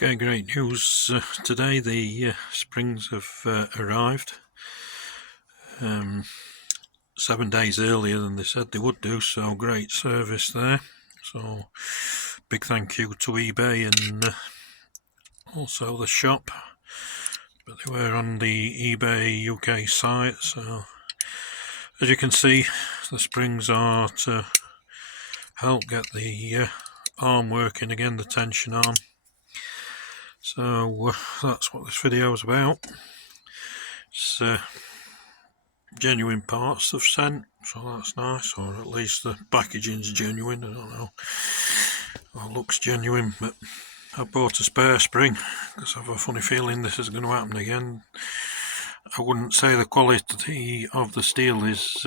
Okay, great news today. The springs have arrived 7 days earlier than they said they would do, so great service there. So big thank you to eBay and also the shop, but they were on the eBay UK site. So as you can see, the springs are to help get the arm working again, the tension arm. So that's what this video is about. It's genuine parts they've sent, so that's nice, or at least the packaging's genuine. I don't know, or looks genuine, but I bought a spare spring because I have a funny feeling this is going to happen again. I wouldn't say the quality of the steel is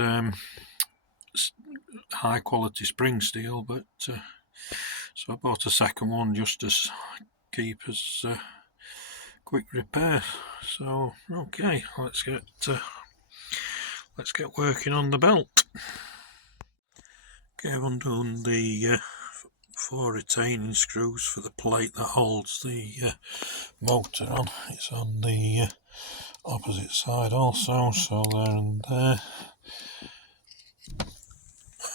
high quality spring steel, but so I bought a second one just to keep as quick repair. So okay, let's get working on the belt. Okay, I've undone the 4 retaining screws for the plate that holds the motor on. It's on the opposite side also, so there and there.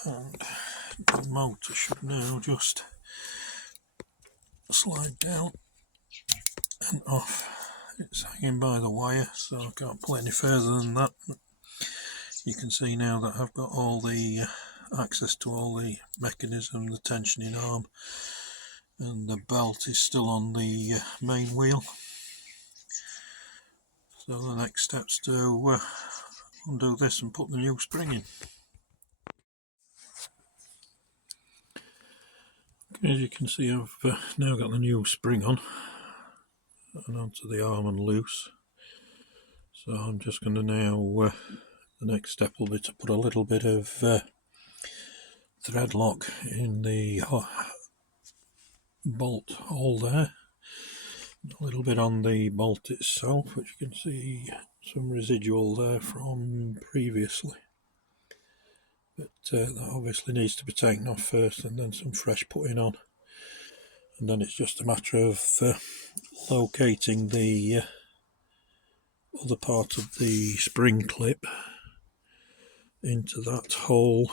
And the motor should now just slide down and off. It's hanging by the wire, so I can't pull any further than that. But you can see now that I've got all the access to all the mechanism, the tensioning arm, and the belt is still on the main wheel. So the next step's to undo this and put the new spring in. Okay, as you can see, I've now got the new spring on and onto the arm and loose. So I'm just going to now, the next step will be to put a little bit of thread lock in the bolt hole there. A little bit on the bolt itself, which you can see some residual there from previously. But that obviously needs to be taken off first and then some fresh putting on. And then it's just a matter of locating the other part of the spring clip into that hole.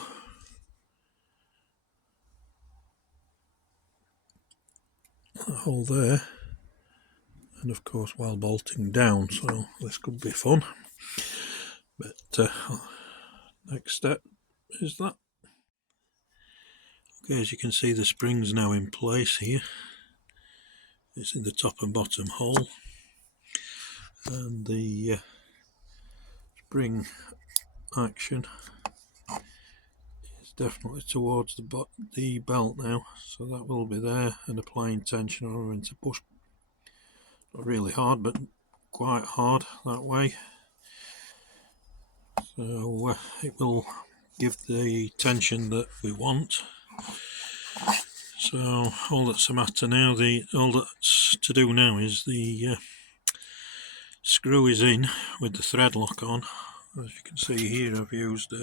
That hole there. And of course while bolting down, so this could be fun. But next step is that. Okay, as you can see, the spring's now in place here. It's in the top and bottom hole, and the spring action is definitely towards the belt now, so that will be there, and applying tension or having to push, not really hard but quite hard that way. So it will give the tension that we want. So all that's the matter now, all that's to do now is the screw is in with the thread lock on. As you can see here, I've used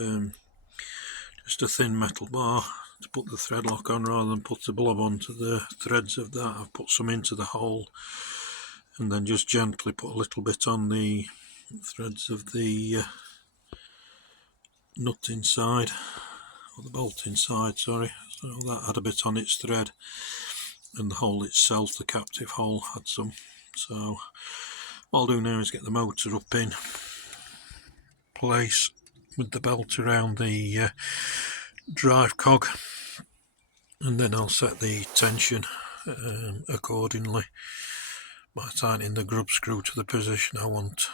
just a thin metal bar to put the thread lock on rather than put the blob onto the threads of that. I've put some into the hole and then just gently put a little bit on the threads of the nut inside, or the bolt inside, sorry. So that had a bit on its thread, and the hole itself, the captive hole, had some. So what I'll do now is get the motor up in place with the belt around the drive cog, and then I'll set the tension accordingly by tightening the grub screw to the position I want.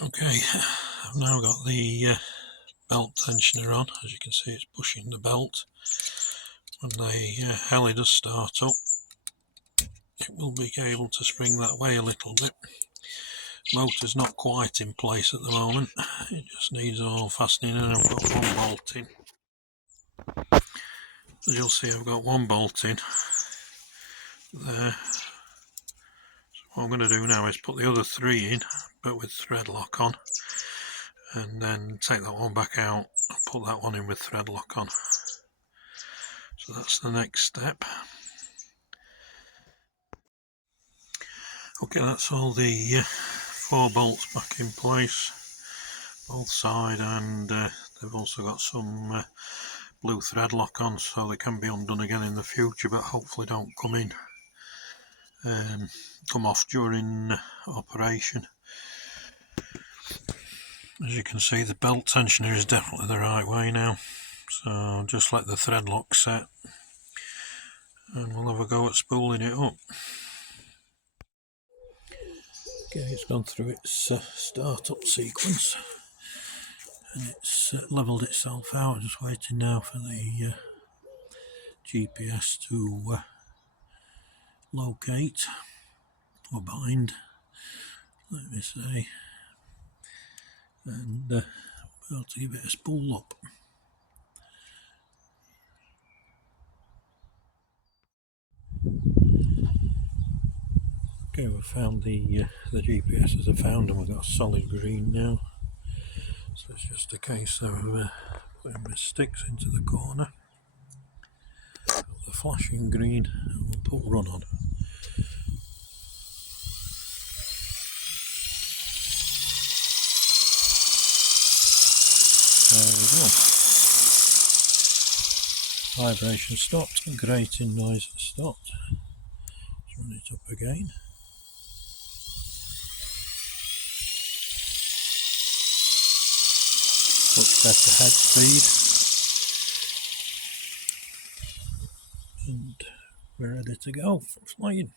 Okay, I've now got the belt tensioner on. As you can see, it's pushing the belt. When the heli does start up, it will be able to spring that way a little bit. Motor's not quite in place at the moment, it just needs all fastening, and I've got one bolt in. As you'll see, I've got one bolt in there. So what I'm going to do now is put the other 3 in, but with thread lock on, and then take that one back out and put that one in with thread lock on. So that's the next step. Okay, that's all the 4 bolts back in place, both side, and they've also got some blue thread lock on, so they can be undone again in the future, but hopefully don't come off during operation. As you can see, the belt tensioner is definitely the right way now, so just let the thread lock set and we'll have a go at spooling it up. Okay, it's gone through its start-up sequence and it's levelled itself out, just waiting now for the GPS to locate or bind, let me say, and be able to give it a spool up. Okay, we've found the GPS as I found, and we've got a solid green now, so it's just a case of putting the sticks into the corner, the flashing green, and we'll put run on. There we go. Vibration stopped, grating noise stopped. Let's run it up again. Much better head speed. And we're ready to go for flying.